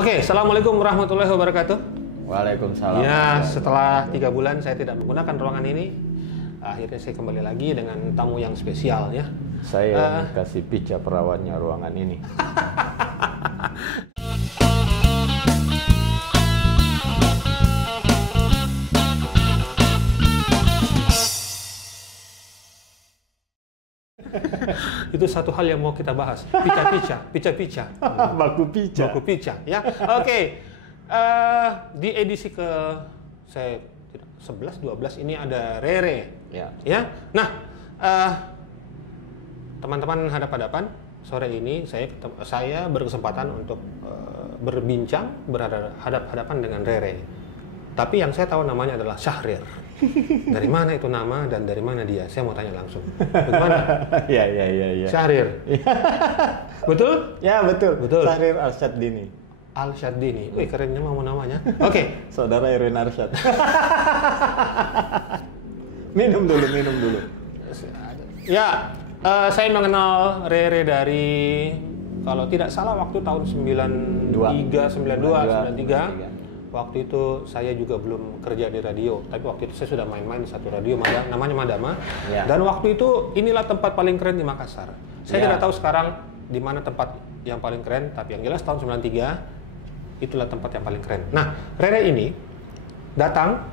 Oke, Assalamualaikum warahmatullahi wabarakatuh. Waalaikumsalam. Ya, setelah 3 bulan saya tidak menggunakan ruangan ini, akhirnya saya kembali lagi dengan tamu yang spesial ya. Saya yang kasih pica perawatnya ruangan ini. Itu satu hal yang mau kita bahas. Pica-pica. Baku pica. Baku pica, ya. Oke. Di edisi ke saya 11 12 ini ada Rere. Ya. Ya. Nah, teman-teman hadap-hadapan sore ini saya berkesempatan untuk berbincang berhadap-hadapan dengan Rere. Tapi yang saya tahu namanya adalah Syahrir. Dari mana itu nama dan dari mana dia? Saya mau tanya langsung. Bagaimana? Ya. Syahrir. Betul? Ya, betul. Betul. Syahrir Arsyad-Dini. Al-Syaddini. Wih, kerennya mau namanya. Oke. Saudara Erwin Arsyad. Minum dulu. Ya, saya mengenal Rere dari kalau tidak salah waktu tahun 93. Waktu itu saya juga belum kerja di radio, tapi waktu itu saya sudah main-main di satu radio namanya Madama. Ya. Dan waktu itu inilah tempat paling keren di Makassar. Saya tidak tahu sekarang di mana tempat yang paling keren, tapi yang jelas tahun 93 itulah tempat yang paling keren. Nah, Rere ini datang.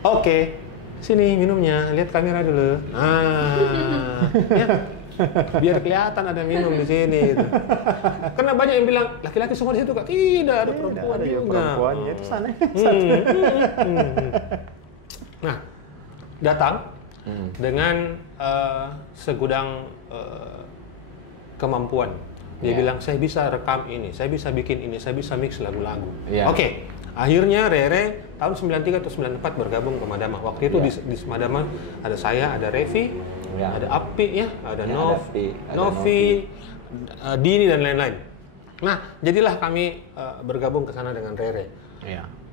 Oke. Sini minumnya, lihat kamera dulu. Ya. Biar kelihatan ada minum di sini. Gitu. Karena banyak yang bilang laki-laki semua di situ, Kak. Tidak, ada perempuan ada juga. Perempuannya itu sana. Nah, datang dengan segudang kemampuan. Dia bilang, saya bisa rekam ini, saya bisa bikin ini, saya bisa mix lagu-lagu. Oke. Akhirnya Rere tahun 93 atau 94 bergabung ke Madama. Waktu itu di Madama ada saya, ada Revi, ada Api ya, ada Novi, Dini dan lain-lain. Nah, jadilah kami bergabung ke sana dengan Rere.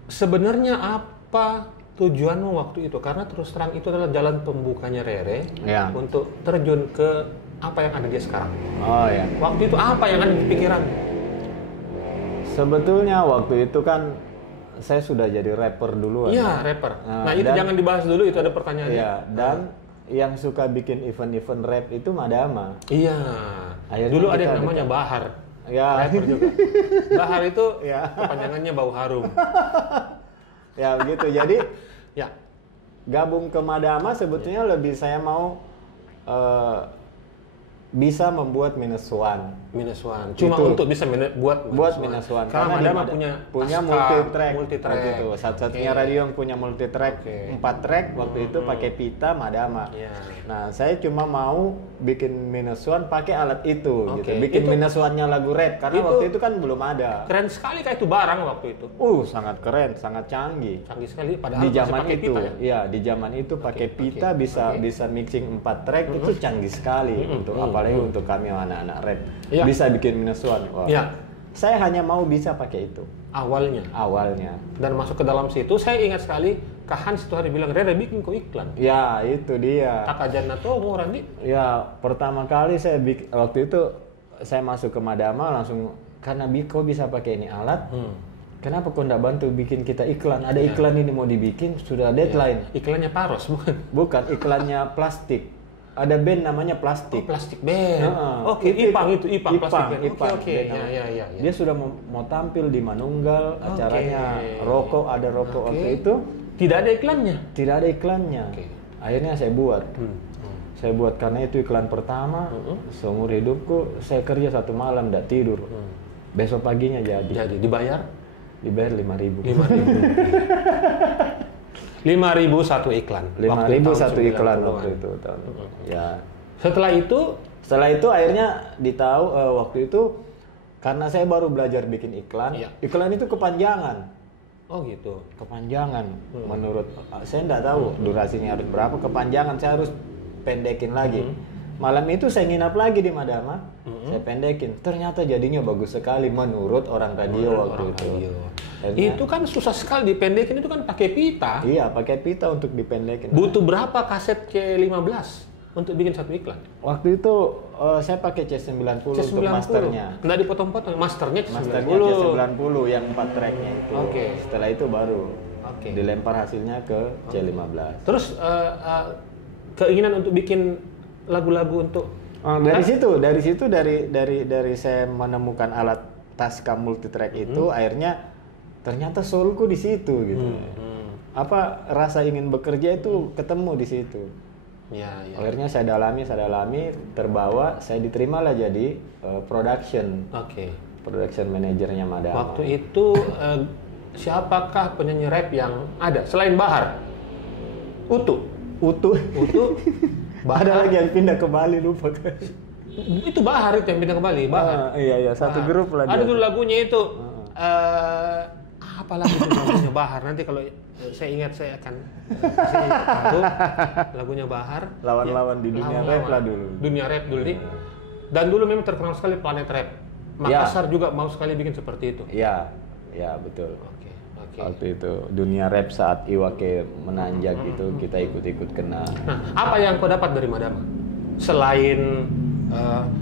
Sebenarnya apa tujuanmu waktu itu? Karena terus terang itu adalah jalan pembukanya Rere untuk terjun ke apa yang ada dia sekarang. Waktu itu apa yang ada di pikiran? Sebetulnya waktu itu kan saya sudah jadi rapper duluan. Iya, rapper. Nah, itu jangan dibahas dulu, itu ada pertanyaannya. Iya, dan yang suka bikin event-event rap itu Madama. Iya. Akhirnya dulu ada yang namanya Bahar. Ya. Rapper juga. Bahar itu kepanjangannya bau harum. Ya, begitu. Jadi, gabung ke Madama sebetulnya lebih saya mau bisa membuat minus one. Cuma itu. Untuk bisa buat minus one. Karena Madama punya multi track gitu. Satu-satunya radio yang punya multi track. 4 track waktu itu pakai pita Madama. Nah, saya cuma mau bikin minus one pakai alat itu gitu. Bikin itu, minus one-nya lagu rap karena waktu itu kan belum ada. Keren sekali kayak itu barang waktu itu. Sangat keren, sangat canggih. Canggih sekali padahal di zaman itu. Pita, ya? Iya, di zaman itu pakai pita bisa mixing 4 track itu canggih sekali untuk apalagi untuk kami anak-anak rap. Bisa bikin minus one. Saya hanya mau bisa pakai itu. Awalnya. Dan masuk ke dalam situ, saya ingat sekali Kahan situ hari bilang, Rere bikin kok iklan. Ya, itu dia. Takajana tuh mau Randi? Ya, pertama kali saya bikin, waktu itu saya masuk ke Madama langsung, karena kok bisa pakai ini alat, kenapa kok nggak bantu bikin kita iklan? Ada iklan ini mau dibikin, sudah deadline. Iklannya Paros, bukan? Bukan, iklannya plastik. Ada band namanya Plastik. Plastik band. Ipang Plastik band. Oke. Ya. Dia sudah mau tampil di Manunggal, acaranya rokok, ada rokok waktu itu. Tidak ada iklannya? Tidak ada iklannya. Akhirnya saya buat. Saya buat karena itu iklan pertama. Seumur hidupku saya kerja 1 malam tidak tidur. Besok paginya jadi. Dibayar? Dibayar 5.000. 5.000 satu iklan. 5.000 satu iklan waktu itu. Ya. Setelah itu akhirnya ditahu waktu itu karena saya baru belajar bikin iklan. Iklan itu kepanjangan. Oh gitu. Kepanjangan. Menurut saya nggak tahu durasinya harus berapa. Kepanjangan saya harus pendekin lagi. Malam itu saya nginap lagi di Madama. Saya pendekin. Ternyata jadinya bagus sekali menurut orang radio waktu itu. Itu kan susah sekali dipendekin, itu kan pakai pita. Iya, pakai pita untuk dipendekin. Butuh berapa kaset ke-15 untuk bikin satu iklan? Waktu itu saya pakai C90 untuk masternya. Nggak dipotong-potong, masternya C90. Masternya C90 yang 4 tracknya itu. Setelah itu baru dilempar hasilnya ke C15. Terus keinginan untuk bikin lagu-lagu untuk dari saya menemukan alat Tascam multitrack itu, akhirnya ternyata soulku di situ gitu. Apa rasa ingin bekerja itu ketemu di situ. Ya. Akhirnya saya dalami, terbawa, saya diterima lah jadi production. Production manajernya Madama. Waktu itu siapakah penyanyi rap yang ada selain Bahar? Utu. Ada lagi yang pindah ke Bali, lupa kan? Itu Bahar itu yang pindah ke Bali. Bahar. Iya, satu grup lah. Ada dulu lagunya itu. Apa lagu itu lagunya Bahar? Nanti kalau saya ingat saya akan tahu lagunya Bahar. Lawan-lawan di dunia rap lah dulu. Dunia rap dulu nih. Dan dulu memang terkenal sekali Planet Rap. Makassar juga mau sekali bikin seperti itu. Iya, betul. Waktu itu dunia rap saat Iwake menanjak itu kita ikut-ikut kena. Nah, apa yang kau dapat dari Madama? Selain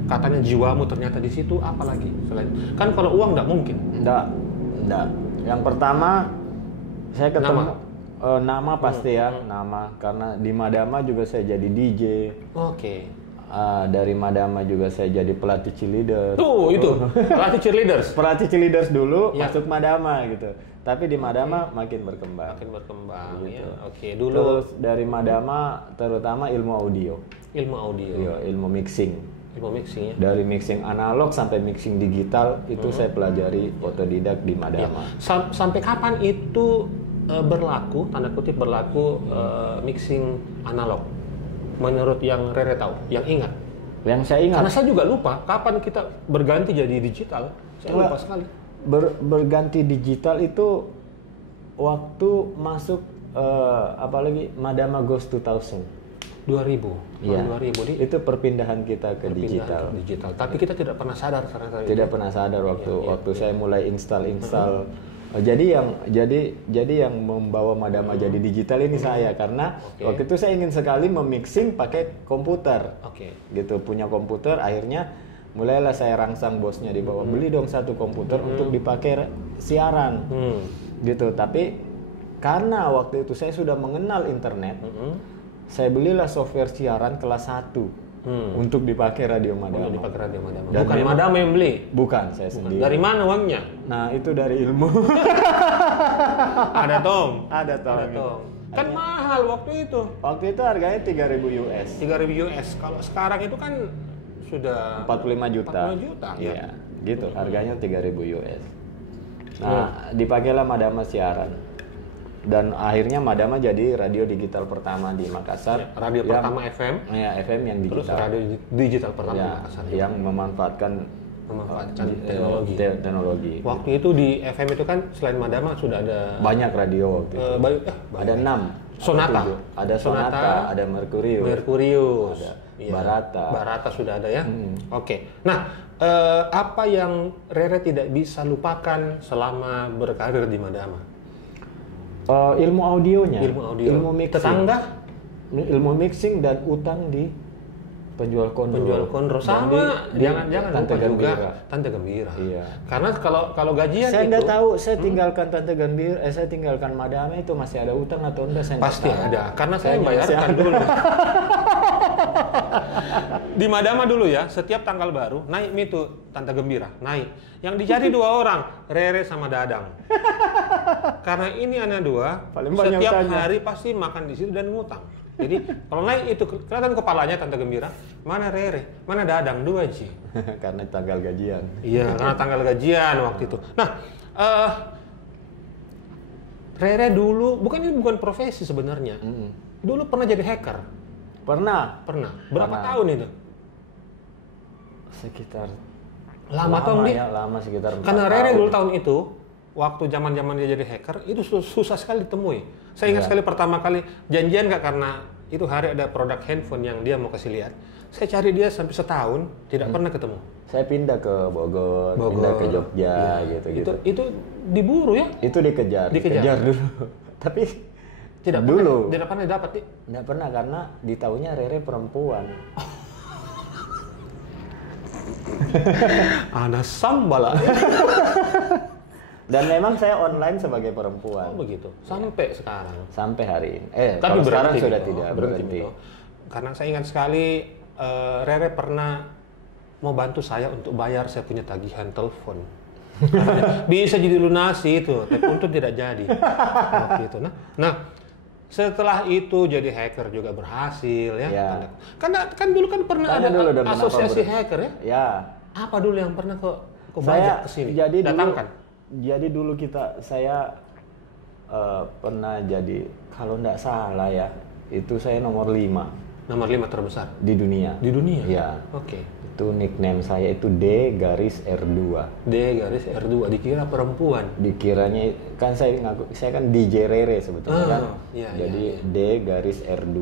katanya jiwamu ternyata di situ, apa lagi? Selain kan kalau uang nggak mungkin. Nggak. Yang pertama saya ketemu nama pasti ya, nama karena di Madama juga saya jadi DJ. Dari Madama juga saya jadi pelatih cheerleader. Itu pelatih cheerleaders. Pelatih cheerleaders dulu masuk Madama gitu. Tapi di Madama makin berkembang. Gitu. Ya. Dulu terus dari Madama terutama ilmu audio. Iya, ilmu mixing ya. Dari mixing analog sampai mixing digital itu saya pelajari otodidak di Madama. Sampai kapan itu berlaku, tanda kutip berlaku mixing analog? Menurut yang Rere tahu, yang ingat? Yang saya ingat. Karena saya juga lupa kapan kita berganti jadi digital. Saya lupa sekali. Berganti digital itu waktu masuk apalagi Madama Ghost 2000. 2000. Ya. 2000 itu perpindahan kita ke digital. Tapi kita tidak pernah sadar Tidak pernah sadar waktu saya mulai install. Jadi yang membawa Madama jadi digital ini saya karena waktu itu saya ingin sekali memixing pakai komputer. Gitu, punya komputer, akhirnya mulailah saya rangsang bosnya di bawah, beli dong satu komputer untuk dipakai siaran. Gitu, tapi karena waktu itu saya sudah mengenal internet, saya belilah software siaran kelas 1 untuk dipakai radio Madama. Dan bukan Madama yang beli? Bukan, saya sendiri. Dari mana uangnya? Nah, itu dari ilmu. Ada tong. Kan mahal waktu itu. Waktu itu harganya 3.000 US. 3.000 US. Kalau sekarang itu kan sudah 45 juta. 45 juta. Iya, gitu. Harganya 3.000 US. Nah, dipakailah Madama siaran. Dan akhirnya Madama jadi radio digital pertama di Makassar. Radio pertama FM. Ya, FM yang digital. Terus radio digital pertama di Makassar. Yang memanfaatkan teknologi. Waktu itu di FM itu kan selain Madama sudah ada banyak radio waktu itu. Ada 6. Sonata. Ada Sonata, ada Merkurius. Ada Barata sudah ada ya. Nah, apa yang Rere tidak bisa lupakan selama berkarir di Madama? Ilmu audionya, ilmu mixing. Tetangga, ilmu mixing dan utang di penjual kondro. Sama, jangan Tante Gembira. Tante Gembira. Iya. Karena kalau gajian saya nggak tahu, saya tinggalkan Tante Gembira, saya tinggalkan Madama itu masih ada utang atau enggak, saya pasti ada, karena saya bayarkan dulu. Di Madama dulu ya, setiap tanggal baru naik itu Tante Gembira, naik. Yang dicari 2 orang, Rere sama Dadang. Karena ini anak 2, setiap hari pasti makan di situ dan ngutang. Jadi kalau naik itu kelihatan kepalanya Tante Gembira, mana Rere, mana Dadang, 2 Ji. Karena tanggal gajian. Iya, karena tanggal gajian waktu itu. Nah, Rere dulu bukan profesi sebenarnya. Dulu pernah jadi hacker. Pernah. Berapa tahun itu? Sekitar lama sekitar 4 karena Rere tahun. dulu tahun itu waktu zaman dia jadi hacker itu susah sekali ditemui. Saya ingat sekali pertama kali janjian nggak, karena itu hari ada produk handphone yang dia mau kasih lihat. Saya cari dia sampai setahun tidak pernah ketemu. Saya pindah ke Bogor, pindah ke Jogja gitu. Itu diburu ya? Itu dikejar dulu. Tapi tidak pernah dapat. Tidak pernah karena ditahunya Rere perempuan. Ada sambal. Dan memang saya online sebagai perempuan. Oh begitu. Sampai sekarang. Sampai hari ini. Tapi sekarang berhenti, sudah tidak berhenti. Karena saya ingat sekali Rere pernah mau bantu saya untuk bayar saya punya tagihan telepon. Bisa jadi lunasi itu, tapi untuk tidak jadi. Waktu itu. Nah, setelah itu jadi hacker juga berhasil ya. Karena kan dulu kan pernah ada asosiasi hacker ya. Ya. Apa dulu yang pernah kok bajak ke sini? Datangkan. Jadi dulu saya pernah jadi, kalau nggak salah ya, itu saya nomor 5. Nomor 5 terbesar? Di dunia? Di dunia. Ya. Oke. Itu nickname saya itu D-R2. D-R2, dikira perempuan? Dikiranya, kan saya kan DJ Rere sebetulnya kan. Iya, jadi D-R2.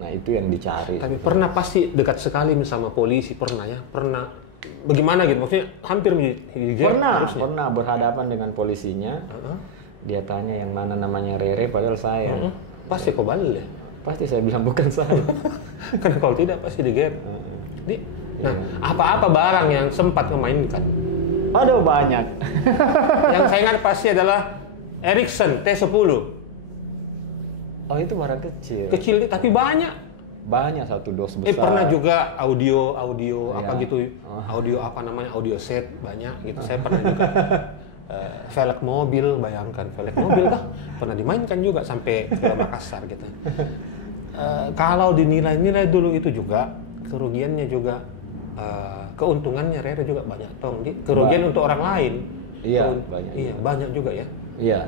Nah itu yang dicari. Tapi pernah pasti dekat sekali sama polisi, pernah ya? Pernah. Bagaimana gitu? Maksudnya hampir pernah berhadapan dengan polisinya. Dia tanya yang mana namanya Rere, padahal saya. Pasti kau balik ya? Pasti saya bilang bukan saya. Karena kalau tidak pasti digep. Nah, apa-apa barang yang sempat memainkan? Aduh banyak. Yang saya ingat pasti adalah Ericsson T10. Oh itu barang kecil. Kecil tapi banyak. Banyak, satu dos besar. Pernah juga audio apa gitu, audio apa namanya, audio set banyak gitu. Saya pernah juga velg mobil, bayangkan velg mobil kah pernah dimainkan juga sampai ke Makassar gitu. Kalau dinilai-nilai dulu itu juga kerugiannya juga keuntungannya Rere juga banyak tong. Kerugian untuk orang lain. Iya, banyak. Iya, banyak juga ya. Iya.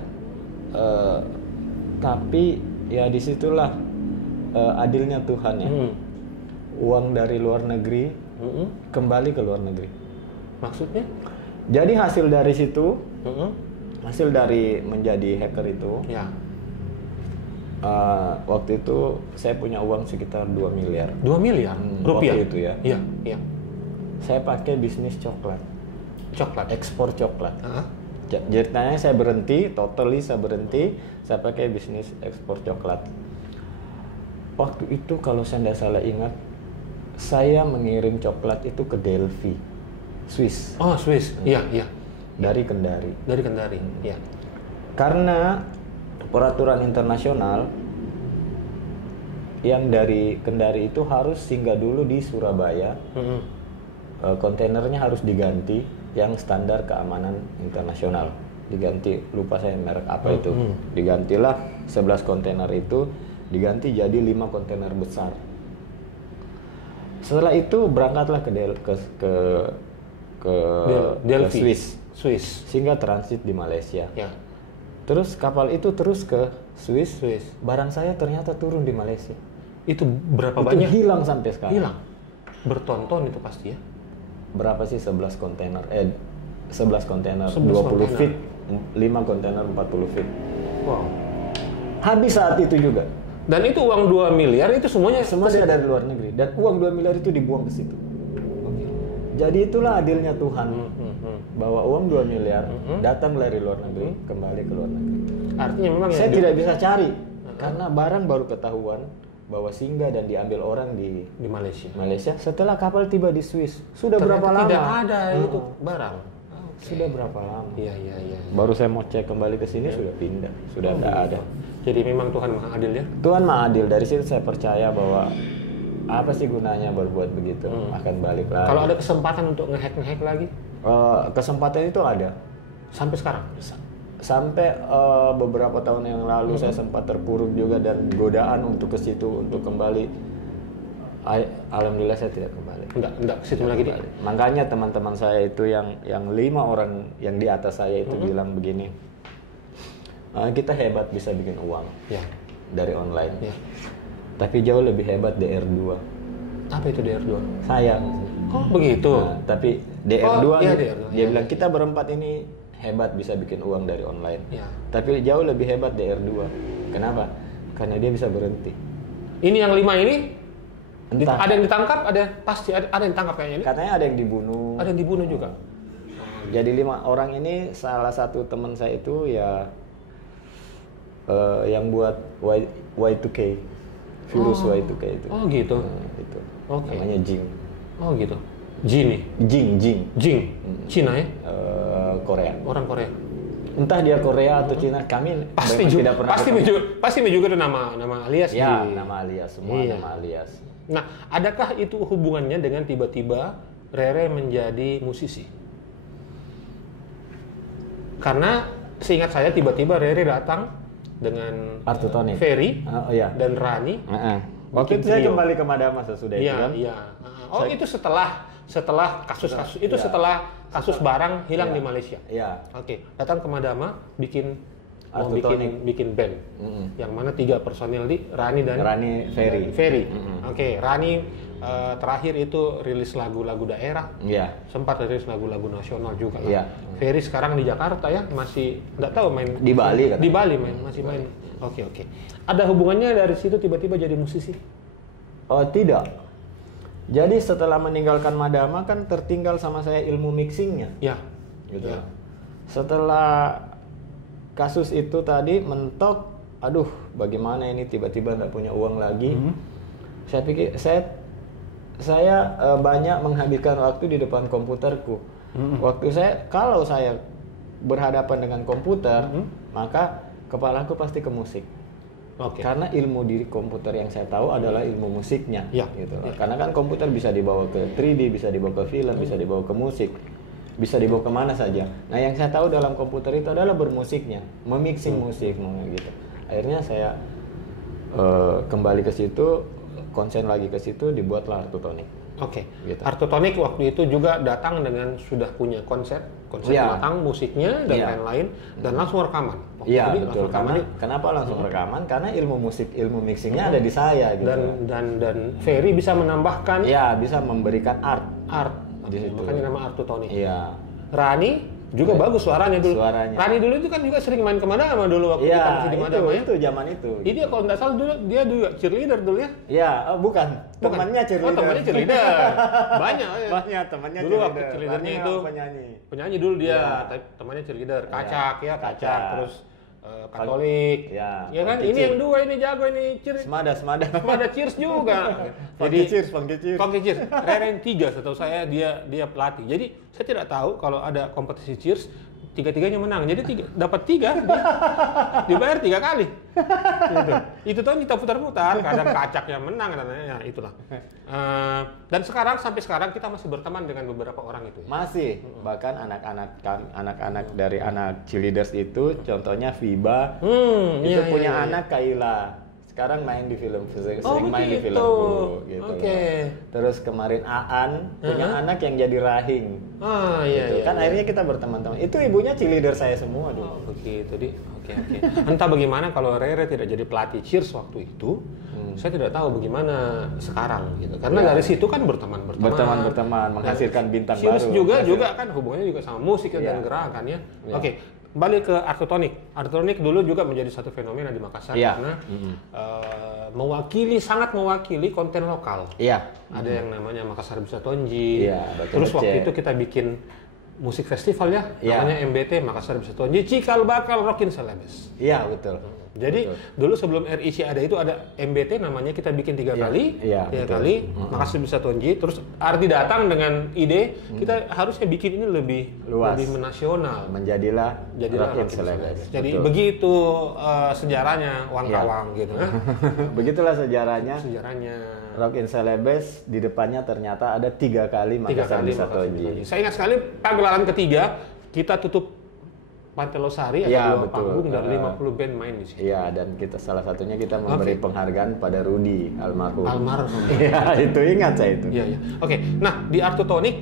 Tapi ya disitulah adilnya Tuhan ya. Uang dari luar negeri kembali ke luar negeri. Maksudnya? Jadi hasil dari situ, hasil dari menjadi hacker itu, waktu itu saya punya uang sekitar 2 miliar. 2 miliar rupiah? Waktu itu ya. Iya. Saya pakai bisnis coklat. Coklat? Ekspor coklat. Ceritanya saya berhenti, saya berhenti, saya pakai bisnis ekspor coklat. Waktu itu kalau saya tidak salah ingat, saya mengirim coklat itu ke Delphi, Swiss. Oh, Swiss. Iya. Dari Kendari. Iya. Karena peraturan internasional yang dari Kendari itu harus singgah dulu di Surabaya. Kontainernya harus diganti yang standar keamanan internasional. Diganti, lupa saya merek apa itu. Digantilah 11 kontainer itu, diganti jadi 5 kontainer besar. Setelah itu berangkatlah ke Swiss, sehingga transit di Malaysia. Ya. Terus kapal itu terus ke Swiss. Barang saya ternyata turun di Malaysia. Itu berapa banyak? Hilang sampai sekarang. Hilang. Bertonton itu pasti ya. Berapa sih 11 kontainer? 11 kontainer 20 kontainer. feet, 5 kontainer 40 feet. Wow. Habis saat itu juga. Dan itu uang 2 miliar itu semuanya dari luar negeri, dan uang 2 miliar itu dibuang ke situ. Jadi itulah adilnya Tuhan, bahwa uang 2 miliar datang dari luar negeri, kembali ke luar negeri. Artinya memang saya tidak bisa cari, karena barang baru ketahuan bahwa singgah dan diambil orang di Malaysia. Setelah kapal tiba di Swiss, sudah berapa lama? Tidak ada itu barang. Sudah berapa lama? Iya. Baru saya mau cek kembali ke sini sudah pindah, sudah tidak ada. Jadi memang Tuhan Maha Adil ya? Tuhan Maha Adil. Dari situ saya percaya bahwa apa sih gunanya berbuat begitu, akan balik lagi. Kalau ada kesempatan untuk nge-hack lagi? Kesempatan itu ada. Sampai sekarang? Sampai beberapa tahun yang lalu saya sempat terpuruk juga dan godaan untuk ke situ, untuk kembali. Alhamdulillah saya tidak kembali. Enggak ke situ lagi. Makanya teman-teman saya itu yang 5 orang yang di atas saya itu bilang begini, kita hebat bisa bikin uang dari online. Tapi jauh lebih hebat DR2. Apa itu DR2? Saya. Oh begitu. Tapi DR2, dia bilang kita berempat ini hebat bisa bikin uang dari online. Tapi jauh lebih hebat DR2. Kenapa? Karena dia bisa berhenti. Ini yang 5 ini? Entah. Ada yang ditangkap? Pasti ada yang ditangkap kayaknya ini? Katanya ada yang dibunuh. Ada yang dibunuh juga? Jadi 5 orang ini, salah satu teman saya itu ya yang buat Y2K. Virus Y2K itu. Oh gitu. Itu. Namanya Jing. Oh gitu. Jing. Cina ya? Korea. Orang Korea. Entah dia Korea atau Cina, kami tidak pernah. Pasti juga ada nama alias. Ya, nama alias semua, nama alias. Nah, adakah itu hubungannya dengan tiba-tiba Rere menjadi musisi? Karena seingat saya tiba-tiba Rere datang dengan Ferry dan Rani. Waktu itu saya kembali ke Madama sesudah itu kan? Iya. Oh, itu setelah kasus-kasus itu setelah kasus barang hilang di Malaysia. Iya. Oke, datang ke Madama bikin band. Yang mana 3 personil Rani dan Ferry. Oke, Rani terakhir itu rilis lagu-lagu daerah. Iya. Sempat rilis lagu-lagu nasional juga. Iya. Ferry sekarang di Jakarta ya, masih nggak tahu main di Bali kan? Di Bali masih main. Oke. Ada hubungannya dari situ tiba-tiba jadi musisi? Oh, tidak. Jadi setelah meninggalkan Madama kan tertinggal sama saya ilmu mixingnya. Ya. Gitu. Ya. Setelah kasus itu tadi mentok, aduh bagaimana ini tiba-tiba nggak punya uang lagi. Saya pikir saya banyak menghabiskan waktu di depan komputerku. Kalau saya berhadapan dengan komputer, maka kepalaku pasti ke musik. Karena ilmu di komputer yang saya tahu adalah ilmu musiknya, gitu. Karena kan komputer bisa dibawa ke 3D, bisa dibawa ke film, bisa dibawa ke musik, bisa dibawa kemana saja. Nah, yang saya tahu dalam komputer itu adalah bermusiknya, memixing musik, gitu. Akhirnya saya kembali ke situ, konsen lagi ke situ, dibuatlah Artutonic. Gitu. Artutonic waktu itu juga datang dengan sudah punya konsep matang musiknya dan lain-lain dan langsung rekaman. Iya, betul. Kenapa langsung rekaman? Karena ilmu musik, ilmu mixingnya ada di saya gitu. Dan Ferry bisa menambahkan. Iya, bisa memberikan art di situ. Makanya nama Artutonic. Iya. Rani juga bagus suaranya dulu. Rani dulu itu kan juga sering main kemana sama dulu waktu kita masih di Madama ya. Itu zaman itu. Ini dia kalau nggak salah dulu dia juga cheerleader dulu ya. Iya, bukan. Temannya cheerleader. Temannya cheerleader. Banyak temannya dulu waktu cheerleadernya itu penyanyi dulu dia, temannya cheerleader. Kacak. Terus Katolik. Ya kan? Ini yang dua ini jago ini cheers. Semada cheers juga. Jadi Funky cheers. Rere yang 3 setahu saya dia pelatih. Jadi saya tidak tahu kalau ada kompetisi cheers 3-3-nya menang. Jadi dapat 3 dibayar 3 kali. Gitu. Itu tahun kita putar-putar, kadang Kacak yang menang katanya, itulah. Dan sampai sekarang kita masih berteman dengan beberapa orang itu. Ya? Masih, bahkan anak-anak dari anak cheerleaders itu, contohnya Viba, itu punya anak Kaila. Sekarang main di film, sering main di film gitu. Terus kemarin Aan punya anak yang jadi Rahing. Gitu. Kan akhirnya kita berteman-teman. Itu ibunya cheerleader saya semua dulu. Begitu di. Entah bagaimana kalau Rere tidak jadi pelatih cheers waktu itu, saya tidak tahu bagaimana sekarang gitu. Karena dari situ kan berteman, menghasilkan bintang cheers baru. juga kan hubungannya juga sama musik dan gerakan ya. Balik ke Artutonic. Artutonic dulu juga menjadi satu fenomena di Makassar karena sangat mewakili konten lokal. Ada yang namanya Makassar Bisa Tonji. Terus waktu itu kita bikin musik festival namanya MBT Makassar Bisa Tonji Cikal Bakal Rockin Celebes. Iya, betul. Jadi dulu sebelum RIC ada itu ada MBT namanya kita bikin 3 kali, 3 kali Makassar Bisa Tonji. Terus Arti datang dengan ide kita harusnya bikin ini lebih luas, lebih menasional. Jadilah Rockin Celebes. Jadi begitu sejarahnya Wangkawang gitu. Begitulah sejarahnya. Rockin Celebes di depannya ternyata ada 3 kali Makassar Bisa Tonji. Saya ingat sekali pagelaran ketiga kita tutup Pantai Losari ada 2 panggung dan 50 band main di situ. Iya, dan salah satunya kita memberi penghargaan pada Rudy almarhum. Iya, itu ingat saya itu. Iya. Oke. Nah, di Artutonic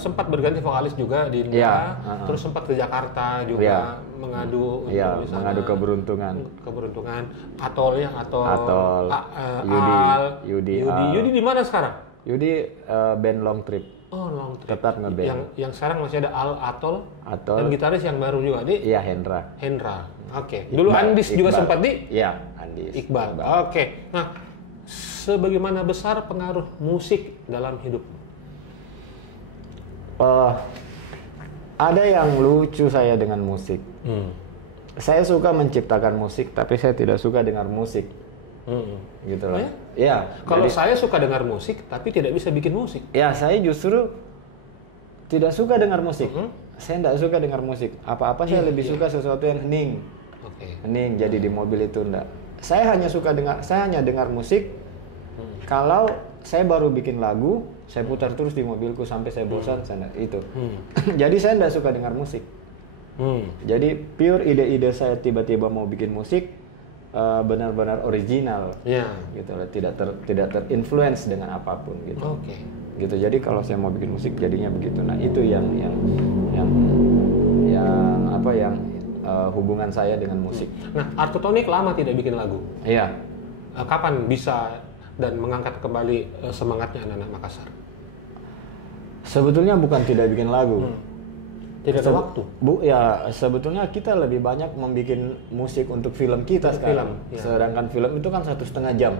sempat berganti vokalis juga di India, terus sempat ke Jakarta juga mengadu mengadu keberuntungan. Atol Yudi di mana sekarang? Yudi band Long Trip. Long Trip. Tetap ngeband. Yang sekarang masih ada Atol dan gitaris yang baru juga Iya, Hendra. Oke. Dulu Andis juga sempat di? Iya, Andis. Iqbal. Oke. Nah, sebagaimana besar pengaruh musik dalam hidup? Ada yang lucu saya dengan musik. Saya suka menciptakan musik, tapi saya tidak suka dengar musik. Gitu loh. Ya? Iya. Kalau saya suka dengar musik tapi tidak bisa bikin musik. Ya, saya justru tidak suka dengar musik. Saya tidak suka dengar musik. Apa-apa saya lebih suka sesuatu yang hening. Hening. Jadi di mobil itu enggak. Saya hanya dengar musik kalau saya baru bikin lagu, saya putar terus di mobilku sampai saya bosan, itu. Jadi saya tidak suka dengar musik. Jadi pure ide-ide saya tiba-tiba mau bikin musik benar-benar original, gitu loh. Tidak terinfluence dengan apapun, gitu. Gitu. Jadi kalau saya mau bikin musik jadinya begitu. Nah itu yang hubungan saya dengan musik. Nah, Artotonik lama tidak bikin lagu. Iya. Kapan bisa dan mengangkat kembali semangatnya anak-anak Makassar? Sebetulnya bukan tidak bikin lagu. Tidak ada waktu. Ya sebetulnya kita lebih banyak membuat musik untuk film kita sekarang. Sedangkan film itu kan 1,5 jam.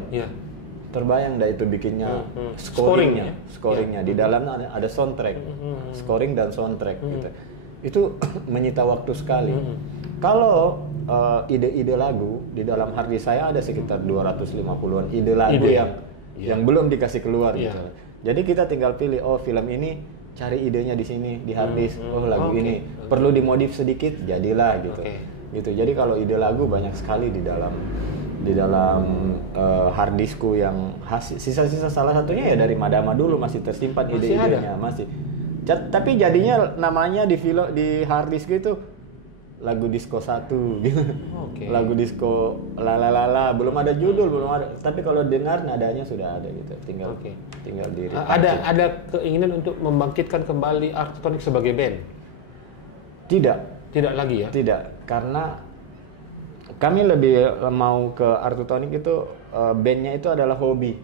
Terbayang dah itu bikinnya, scoringnya. Di dalamnya ada soundtrack, scoring dan soundtrack. Gitu. Itu menyita waktu sekali. Kalau ide-ide lagu di dalam hard disk saya ada sekitar 250-an ide lagu yang belum dikasih keluar. Gitu. Jadi kita tinggal pilih, film ini cari idenya di sini di hard disk. Lagu ini perlu dimodif sedikit, jadilah gitu. Gitu. Jadi kalau ide lagu banyak sekali di dalam hard diskku yang sisa-sisa, salah satunya ya dari Madama dulu masih tersimpan ide-idenya masih. Tapi jadinya namanya di hard disk itu lagu disco 1 gitu. Lagu disco la belum ada judul, belum ada. Tapi kalau dengar nadanya sudah ada gitu. Tinggal diri. Ada keinginan untuk membangkitkan kembali Artotonik sebagai band? Tidak lagi ya? Tidak, karena kami lebih mau ke Artotonik itu bandnya itu adalah hobi.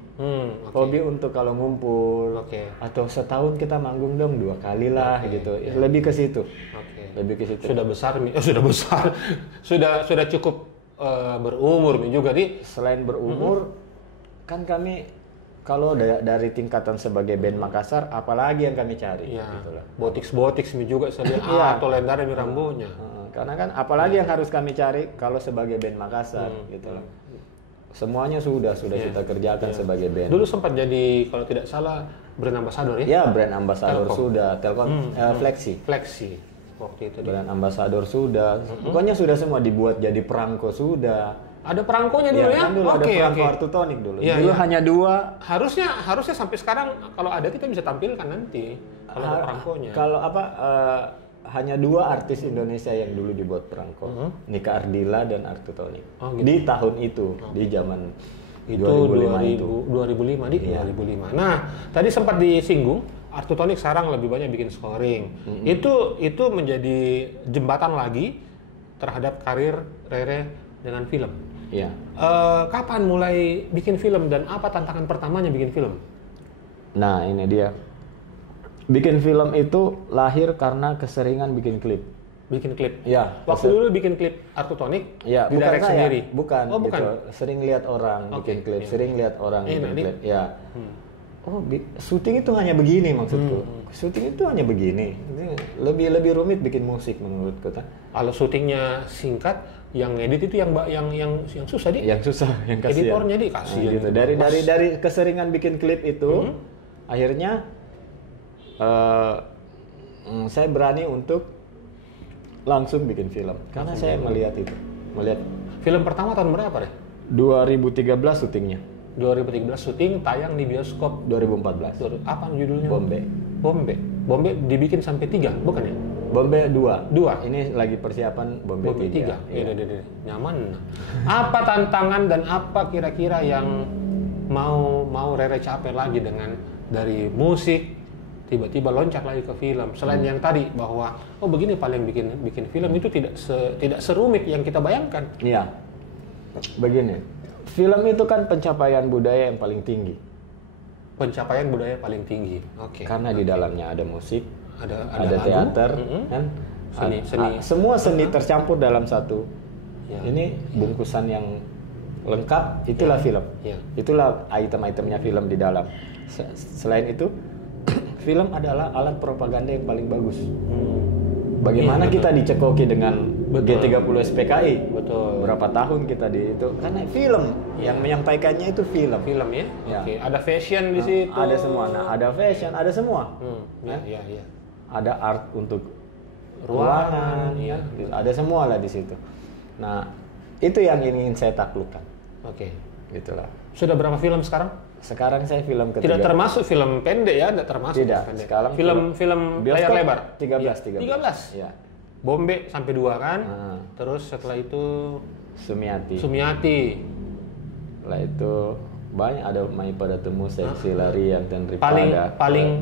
Hobi untuk kalau ngumpul atau setahun kita manggung dong 2 kali lah gitu. Lebih ke situ. Lebih ke situ. Sudah cukup berumur juga di. Selain berumur kan kami kalau dari tingkatan sebagai band Makassar, apalagi yang kami cari? Gitu lah. Botiks juga saja atau Lendara di Rambonya. Karena kan apalagi yang harus kami cari kalau sebagai band Makassar gitu lah. Semuanya sudah kita kerjakan sebagai band. Dulu sempat jadi kalau tidak salah brand ambassador ya? Ya, brand ambassador sudah. Telkom Flexi. Waktu itu brand ambassador sudah. Pokoknya sudah semua dibuat jadi perangko sudah. Ada perangkonya dulu ya? Kan dulu ada perangko Artotonik dulu. Dulu hanya 2. Harusnya sampai sekarang kalau ada kita bisa tampilkan nanti kalau ada perangkonya. Kalau hanya 2 artis Indonesia yang dulu dibuat perangko, Nika Ardila dan Artotonik. Gitu. Di tahun itu, di zaman itu 2005 di 2005. Nah, tadi sempat disinggung Artotonik sekarang lebih banyak bikin scoring. Itu menjadi jembatan lagi terhadap karir Rere dengan film. Kapan mulai bikin film dan apa tantangan pertamanya bikin film? Nah, ini dia. Bikin film itu lahir karena keseringan bikin klip. Ya. Waktu dulu bikin klip Artotonik, bukan saya sendiri. Bukan. Gitu. Sering lihat orang bikin klip, sering lihat orang bikin klip. Ya. Syuting itu hanya begini maksudku. Syuting itu hanya begini. Lebih rumit bikin musik menurutku. Kalau syutingnya singkat, yang edit itu yang susah di. Yang susah, yang kasihan. Editornya dikasih. Gitu. Dari keseringan bikin klip itu, akhirnya saya berani untuk langsung bikin film karena saya melihat film pertama tahun berapa deh? 2013 syutingnya. 2013 syuting, tayang di bioskop 2014. Apa judulnya? Bombe dibikin sampai 3 bukan ya? Bombe 2. Ini lagi persiapan Bombe 3. Nyaman. Apa tantangan dan apa kira-kira yang mau Rere capai lagi dengan dari musik tiba-tiba loncat lagi ke film, selain yang tadi bahwa begini paling bikin film itu tidak serumit yang kita bayangkan. Iya. Begini. Film itu kan pencapaian budaya yang paling tinggi. Karena di dalamnya ada musik, ada teater, kan? Seni. Semua seni tercampur dalam satu. Ini bungkusan yang lengkap, itulah film. Itulah item-itemnya film di dalam. Selain itu film adalah alat propaganda yang paling bagus. Bagaimana kita dicekoki dengan G30 SPKI? Betul. Berapa tahun kita di itu? Karena film yang menyampaikannya itu film. Film ya. Oke. Ada fashion di situ. Ada semua. Nah, ada fashion, ada semua. Iya. Ada art untuk ruangan, ya. Ada semua lah di situ. Nah, itu yang ingin saya taklukkan. Oke. Gitulah. Sudah berapa film sekarang? Sekarang saya film ketiga. Tidak termasuk film pendek ya, tidak termasuk. Tidak. Pendek. Sekarang film layar lebar. 13. Ya. Bombe sampai 2 kan. Terus setelah itu Sumiati. Setelah itu banyak, ada Maipa Datemu, Seksi Larian dan Ripada. Paling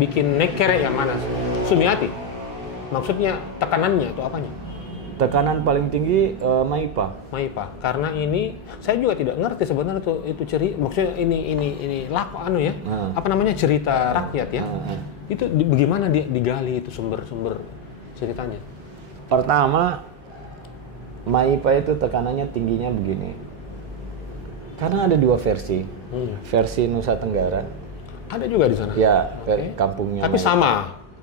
bikin nekere yang mana? Sumiati. Maksudnya tekanannya atau apanya? Tekanan paling tinggi Maipa, karena ini saya juga tidak ngerti sebenarnya itu cerita, maksudnya ini apa namanya, cerita rakyat ya. Itu bagaimana dia digali itu sumber ceritanya? Pertama, Maipa itu tekanannya tingginya begini, karena ada 2 versi, versi Nusa Tenggara. Ada juga di sana. Ya, kampungnya. Tapi Maipa. Sama.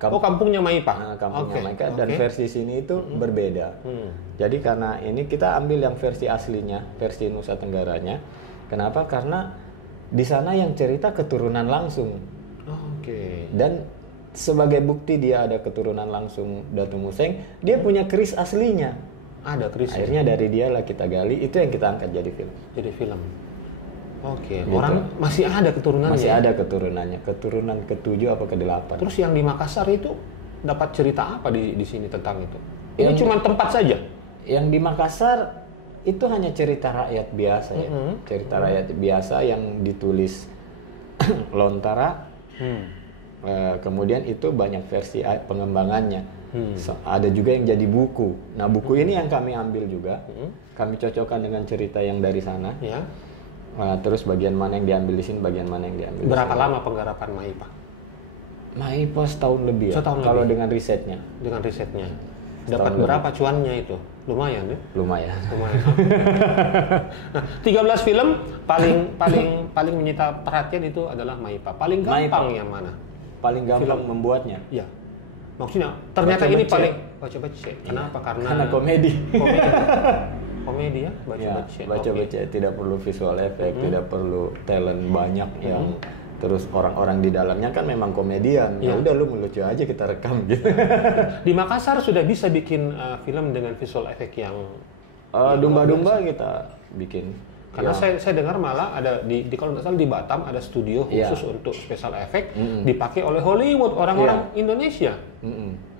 Kampungnya Maipa. Kampungnya Maipa dan versi sini itu berbeda. Jadi karena ini kita ambil yang versi aslinya, versi Nusa Tenggaranya. Kenapa? Karena di sana yang cerita keturunan langsung. Dan sebagai bukti dia ada keturunan langsung Datu Museng, dia punya keris aslinya. Ada keris. Akhirnya dari dia lah kita gali, itu yang kita angkat jadi film. Gitu. Orang masih ada keturunannya. Masih ada keturunannya, keturunan ke-7 apa ke-8. Terus yang di Makassar itu dapat cerita apa di sini tentang itu? Ini cuma tempat saja. Yang di Makassar itu hanya cerita rakyat biasa ya. Cerita rakyat biasa yang ditulis Lontara. Kemudian itu banyak versi pengembangannya. Ada juga yang jadi buku. Nah, buku ini yang kami ambil juga. Kami cocokkan dengan cerita yang dari sana. Ya. Terus bagian mana yang diambil di sini, bagian mana yang diambil. Berapa lama penggarapan Maipa? Maipa setahun lebih ya. Kalau dengan risetnya. Dapat berapa cuannya itu? Lumayan ya? Lumayan. Nah, 13 film paling menyita perhatian itu adalah Maipa. Paling gampang yang mana? Paling gampang membuatnya. Iya. Maksudnya ternyata ini paling baca-baca. Kenapa? Karena komedi. Komedi ya, baca-baca tidak perlu visual effect, tidak perlu talent banyak yang terus orang-orang di dalamnya kan memang komedian. Ya udah lu melucu aja kita rekam gitu. Di Makassar sudah bisa bikin film dengan visual effect yang domba-domba kita bikin. Karena saya dengar malah ada di kalau nggak salah di Batam ada studio khusus untuk special effect dipakai oleh Hollywood, orang-orang Indonesia.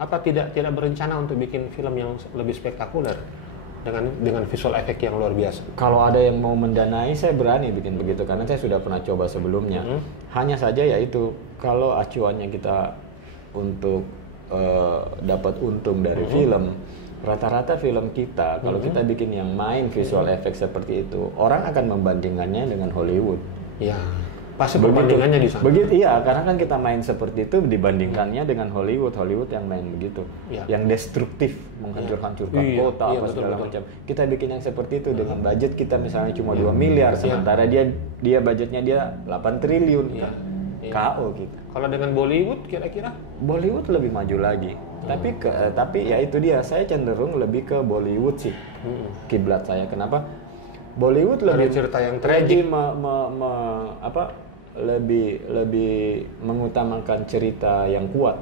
Apa tidak berencana untuk bikin film yang lebih spektakuler? Dengan visual effect yang luar biasa. Kalau ada yang mau mendanai, saya berani bikin begitu karena saya sudah pernah coba sebelumnya. Hanya saja yaitu kalau acuannya kita untuk dapat untung dari film, rata-rata film kita kalau kita bikin yang main visual effect seperti itu, orang akan membandingkannya dengan Hollywood. Ya. Pasti perbandingannya di sana. Iya, karena kan kita main seperti itu dibandingkannya dengan Hollywood yang main begitu, yang destruktif, menghancur-hancurkan kota apa segala macam. Kita bikin yang seperti itu dengan budget kita misalnya cuma 2 miliar, sementara dia budgetnya dia 8 triliun. KO kita. Kalau dengan Bollywood kira-kira? Bollywood lebih maju lagi. Tapi ya itu dia, saya cenderung lebih ke Bollywood sih. Kiblat saya. Kenapa? Bollywood lebih cerita yang tragik, lebih mengutamakan cerita yang kuat.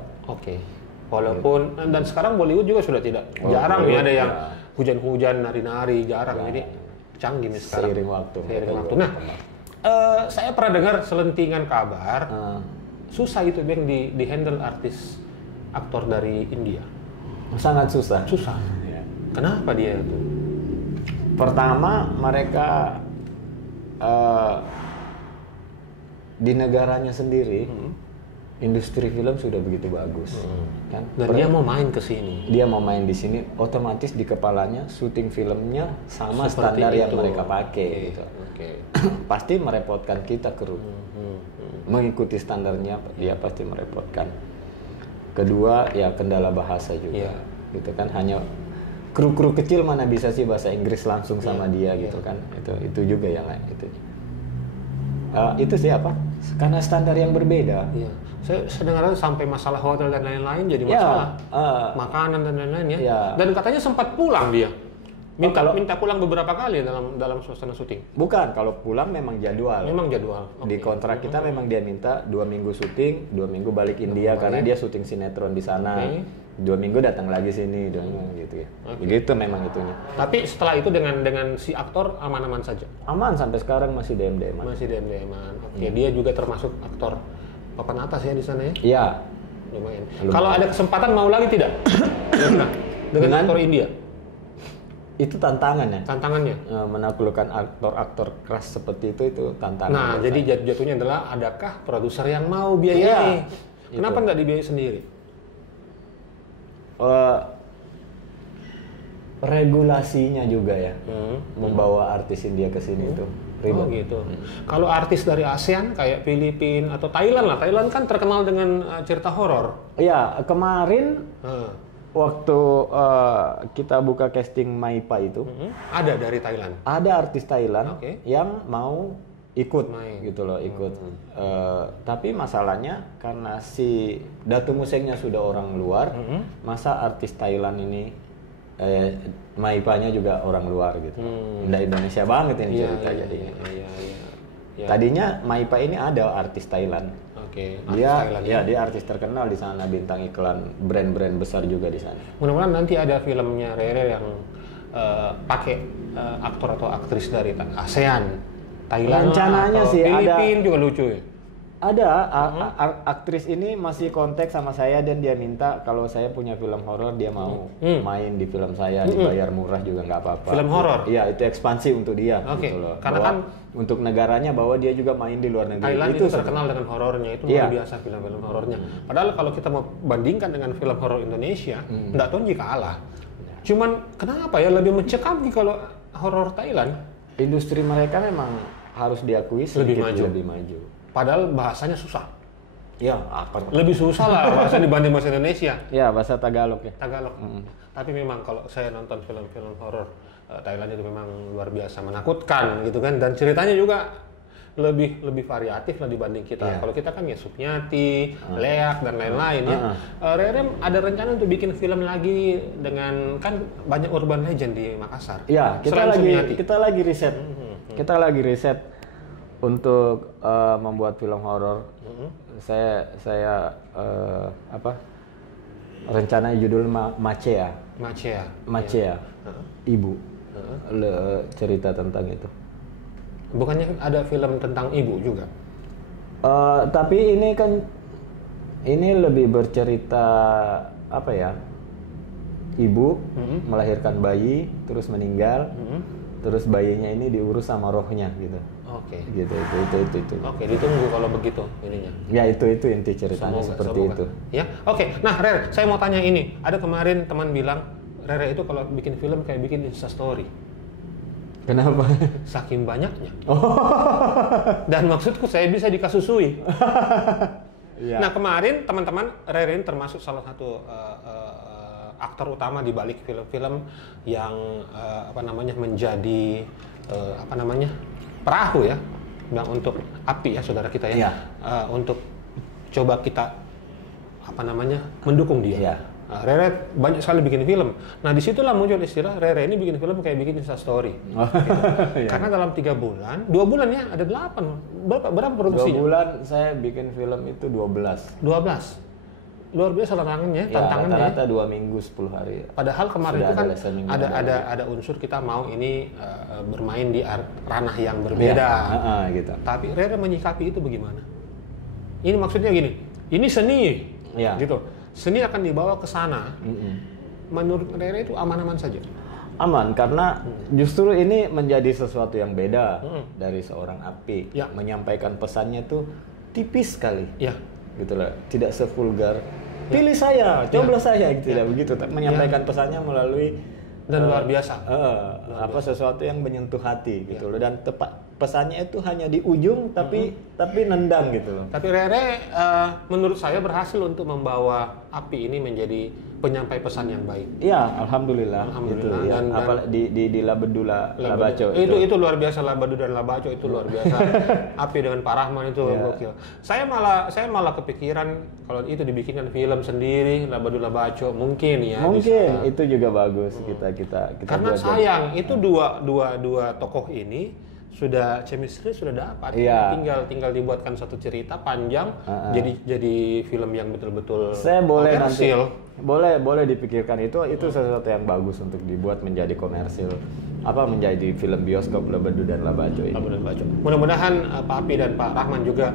Walaupun dan sekarang Bollywood juga sudah tidak jarang ya ada yang hujan-hujan, nari-nari, jarang. Jadi canggih nih sekarang. Seiring waktu. Nah, saya pernah dengar selentingan kabar susah itu yang di handle aktor dari India. Sangat susah. Kenapa dia itu? Pertama, mereka di negaranya sendiri industri film sudah begitu bagus, kan? Dan dia mau main ke sini. Dia mau main di sini, otomatis di kepalanya syuting filmnya sama seperti standar itu yang mereka pakai. Gitu. Pasti merepotkan kita kru. Mengikuti standarnya dia pasti merepotkan. Kedua, ya kendala bahasa juga, gitu kan. Hanya kru-kru kecil mana bisa sih bahasa Inggris langsung sama dia gitu kan. Itu juga yang lain itu. Itu sih apa? Karena standar yang berbeda. Iya. Saya dengar sampai masalah hotel dan lain-lain jadi masalah. Makanan dan lain-lain ya. Dan katanya sempat pulang dia. Minta pulang beberapa kali dalam suasana syuting. Bukan, kalau pulang memang jadwal. Memang jadwal. Di kontrak kita memang dia minta 2 minggu syuting, 2 minggu balik India karena dia syuting sinetron di sana. 2 minggu datang lagi sini, gitu ya. Begitu memang itunya. Tapi setelah itu dengan si aktor aman-aman saja. Aman sampai sekarang masih DM-DM-an. Masih DM-DM-an. Oke, dia juga termasuk aktor papan atas ya di sana ya? Iya. Lumayan. Kalau ada kesempatan mau lagi tidak? dengan aktor India? Itu tantangan ya. Tantangannya menaklukkan aktor-aktor keras seperti itu tantangan. Nah, jadi jatuhnya adalah adakah produser yang mau biayai? Kenapa nggak dibiayai sendiri? Regulasinya juga ya, membawa artis India ke sini itu ribet. Gitu. Kalau artis dari ASEAN kayak Filipina atau Thailand lah, Thailand kan terkenal dengan cerita horor. Iya, kemarin waktu kita buka casting Maipa itu, ada dari Thailand. Ada artis Thailand yang mau ikut, gitu loh, ikut. Tapi masalahnya karena si Datu Musengnya sudah orang luar, masa artis Thailand ini Maipanya juga orang luar gitu. Nggak Indonesia banget ini cerita jadinya. Tadinya Maipa ini ada artis Thailand. Dia artis terkenal di sana, bintang iklan brand-brand besar juga di sana. Mudah-mudahan nanti ada filmnya Rere yang pakai aktor atau aktris dari ASEAN, Thailand, rencananya sih Filipina juga lucu ya. Ada aktris ini masih kontak sama saya dan dia minta kalau saya punya film horor dia mau main di film saya, dibayar murah juga nggak apa-apa. Film horor? Iya, itu ekspansi untuk dia. Gitu loh. Karena kan untuk negaranya bahwa dia juga main di luar negeri. Thailand itu terkenal dengan horornya, itu luar biasa film-film horornya. Padahal kalau kita mau bandingkan dengan film horor Indonesia, nggak tonji kalah. Cuman kenapa ya lebih mencekam kalau horor Thailand? Industri mereka memang harus diakui lebih maju. Padahal bahasanya susah. Ya, lebih susah lah bahasa dibanding bahasa Indonesia. Ya, bahasa Tagalog ya. Tagalog. Tapi memang kalau saya nonton film-film horor Thailand itu memang luar biasa menakutkan gitu kan, dan ceritanya juga lebih variatif lah dibanding kita. Kalau kita kan ya Supnyati, Leak dan lain-lain ya. Rere ada rencana untuk bikin film lagi dengan kan banyak urban legend di Makassar. Iya, kita lagi riset. Kita lagi riset untuk membuat film horor. Saya rencana judul Macea. Ibu. Cerita tentang itu. Bukannya ada film tentang ibu juga? Tapi ini lebih bercerita apa ya? Ibu melahirkan bayi, terus meninggal, terus bayinya ini diurus sama rohnya gitu. Gitu itu. Ditunggu kalau begitu ininya. Ya itu inti ceritanya seperti itu. Ya, Nah, Rere, saya mau tanya ini. Ada kemarin teman bilang Rere itu kalau bikin film kayak bikin Instastory. Kenapa? Saking banyaknya. Dan maksudku saya bisa dikasusui. Nah, kemarin teman-teman Rere ini termasuk salah satu aktor utama di balik film-film yang menjadi perahu ya, yang untuk api ya saudara kita ya. Untuk coba kita mendukung dia. Rere banyak sekali bikin film. Nah, disitulah muncul istilah Rere ini bikin film kayak bikin Instastory. Karena dalam 3 bulan, 2 bulan ya ada 8. Berapa produksinya? 2 bulan saya bikin film itu 12. Luar biasa tantangannya. Rata-rata 2 minggu 10 hari. Padahal kemarin itu kan ada unsur kita mau ini bermain di ranah yang berbeda. Gitu. Tapi Rere menyikapi itu bagaimana? Ini maksudnya gini, ini seni, gitu. Seni akan dibawa ke sana. Menurut Rere itu aman-aman saja. Aman karena justru ini menjadi sesuatu yang beda dari seorang api. Menyampaikan pesannya tuh tipis sekali. Gitu loh, tidak sevulgar. Pilih saya, coblos saya, tidak begitu. Menyampaikan pesannya melalui dan luar biasa. Sesuatu yang menyentuh hati gitu loh, dan pesannya itu hanya di ujung tapi nendang gitu loh. Tapi Rere menurut saya berhasil untuk membawa api ini menjadi penyampai pesan yang baik. Iya, alhamdulillah. Gitu, ya. Dan di Labedu Labaco itu luar biasa. Labedu dan Labaco itu luar biasa. Api dengan Pak Rahman itu gokil. Saya malah kepikiran kalau itu dibikinkan film sendiri Labedu Labaco mungkin ya. Mungkin bisa. Itu juga bagus kita karena sayang itu dua tokoh ini sudah chemistry sudah dapat, tinggal dibuatkan satu cerita panjang jadi film yang betul-betul komersil. Boleh dipikirkan itu sesuatu yang bagus untuk dibuat menjadi komersil, menjadi film bioskop Labedu dan Labaco ini. Mudah-mudahan Pak Api dan Pak Rahman juga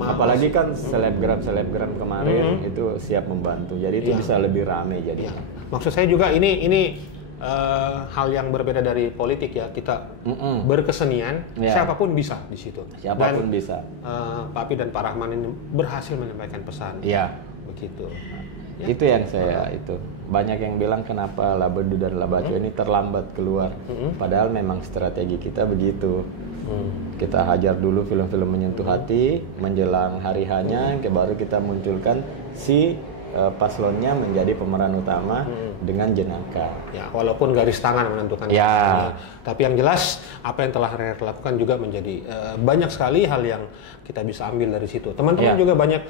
apalagi kan selebgram kemarin itu siap membantu, jadi itu bisa lebih ramai jadi. Maksud saya juga ini hal yang berbeda dari politik ya, kita berkesenian, siapapun bisa di situ. Siapapun bisa. Pak Api dan Pak Rahman ini berhasil menyampaikan pesan. Iya. Begitu. Ya. Itu yang banyak yang bilang kenapa Labedu dan Labaco ini terlambat keluar. Padahal memang strategi kita begitu. Kita hajar dulu film-film menyentuh hati, menjelang hari hanya, baru kita munculkan si paslonnya menjadi pemeran utama dengan jenaka. Ya, walaupun garis tangan menentukan. Ya. Tapi yang jelas apa yang telah Rere lakukan juga menjadi banyak sekali hal yang kita bisa ambil dari situ. Teman-teman juga banyak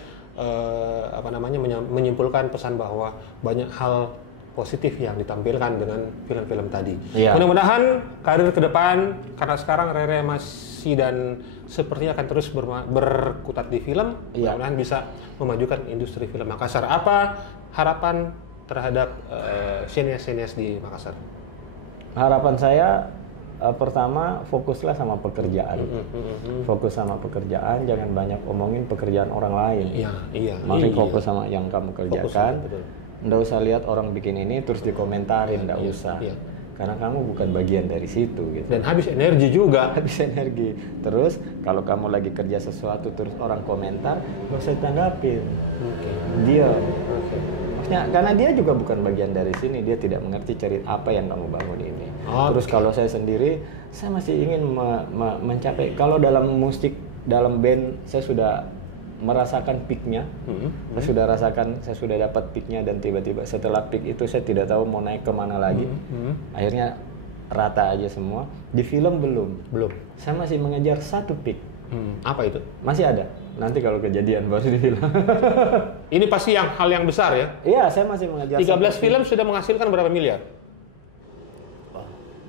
menyimpulkan pesan bahwa banyak hal positif yang ditampilkan dengan film-film tadi. Ya. Mudah-mudahan karir ke depan, karena sekarang Rere masih dan sepertinya akan terus berkutat di film, mudah-mudahan bisa memajukan industri film Makassar. Apa harapan terhadap sinias-sinias di Makassar? Harapan saya pertama fokuslah sama pekerjaan. Fokus sama pekerjaan, jangan banyak omongin pekerjaan orang lain. Mari fokus sama yang kamu kerjakan. Nggak usah lihat orang bikin ini terus dikomentarin, nggak usah. Karena kamu bukan bagian dari situ gitu. Dan habis energi juga. Habis energi. Terus kalau kamu lagi kerja sesuatu terus orang komentar, nggak usah tanggapin. Dia. Maksudnya karena dia juga bukan bagian dari sini, dia tidak mengerti cerita apa yang kamu bangun ini. Terus kalau saya sendiri, saya masih ingin mencapai, kalau dalam musik, dalam band saya sudah merasakan peaknya, saya sudah dapat peaknya, dan tiba-tiba setelah peak itu saya tidak tahu mau naik kemana lagi. Akhirnya rata aja semua. Di film belum. Saya masih mengejar satu peak. Apa itu? Masih ada. Nanti kalau kejadian baru di film. Ini pasti hal yang besar ya? Iya, saya masih mengejar. 13 film sudah menghasilkan berapa miliar?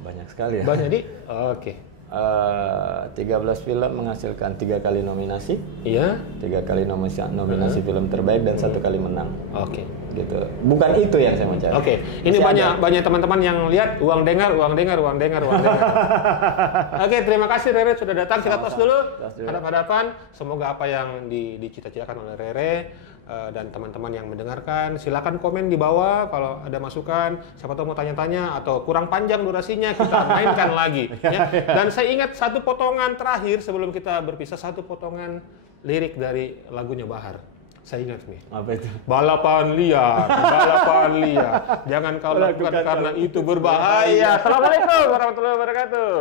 Banyak sekali ya. Banyak di? Oke. 13 film menghasilkan 3 kali nominasi. Iya. 3 kali nominasi film terbaik dan 1 kali menang. Oke. Gitu. Bukan itu yang saya mau cari. Oke. Ini banyak teman-teman yang lihat uang dengar. Oke, terima kasih Rere sudah datang. Kita tos dulu. Hadap-hadapan. Semoga apa yang dicita-citakan oleh Rere dan teman-teman yang mendengarkan, silakan komen di bawah kalau ada masukan. Siapa tahu mau tanya-tanya atau kurang panjang durasinya, kita mainkan lagi. Ya. Dan saya ingat satu potongan terakhir sebelum kita berpisah, satu potongan lirik dari lagunya Bahar. Saya ingat nih. Apa itu? Balapan liar. Jangan kau lakukan karena itu berbahaya. Assalamualaikum warahmatullahi wabarakatuh.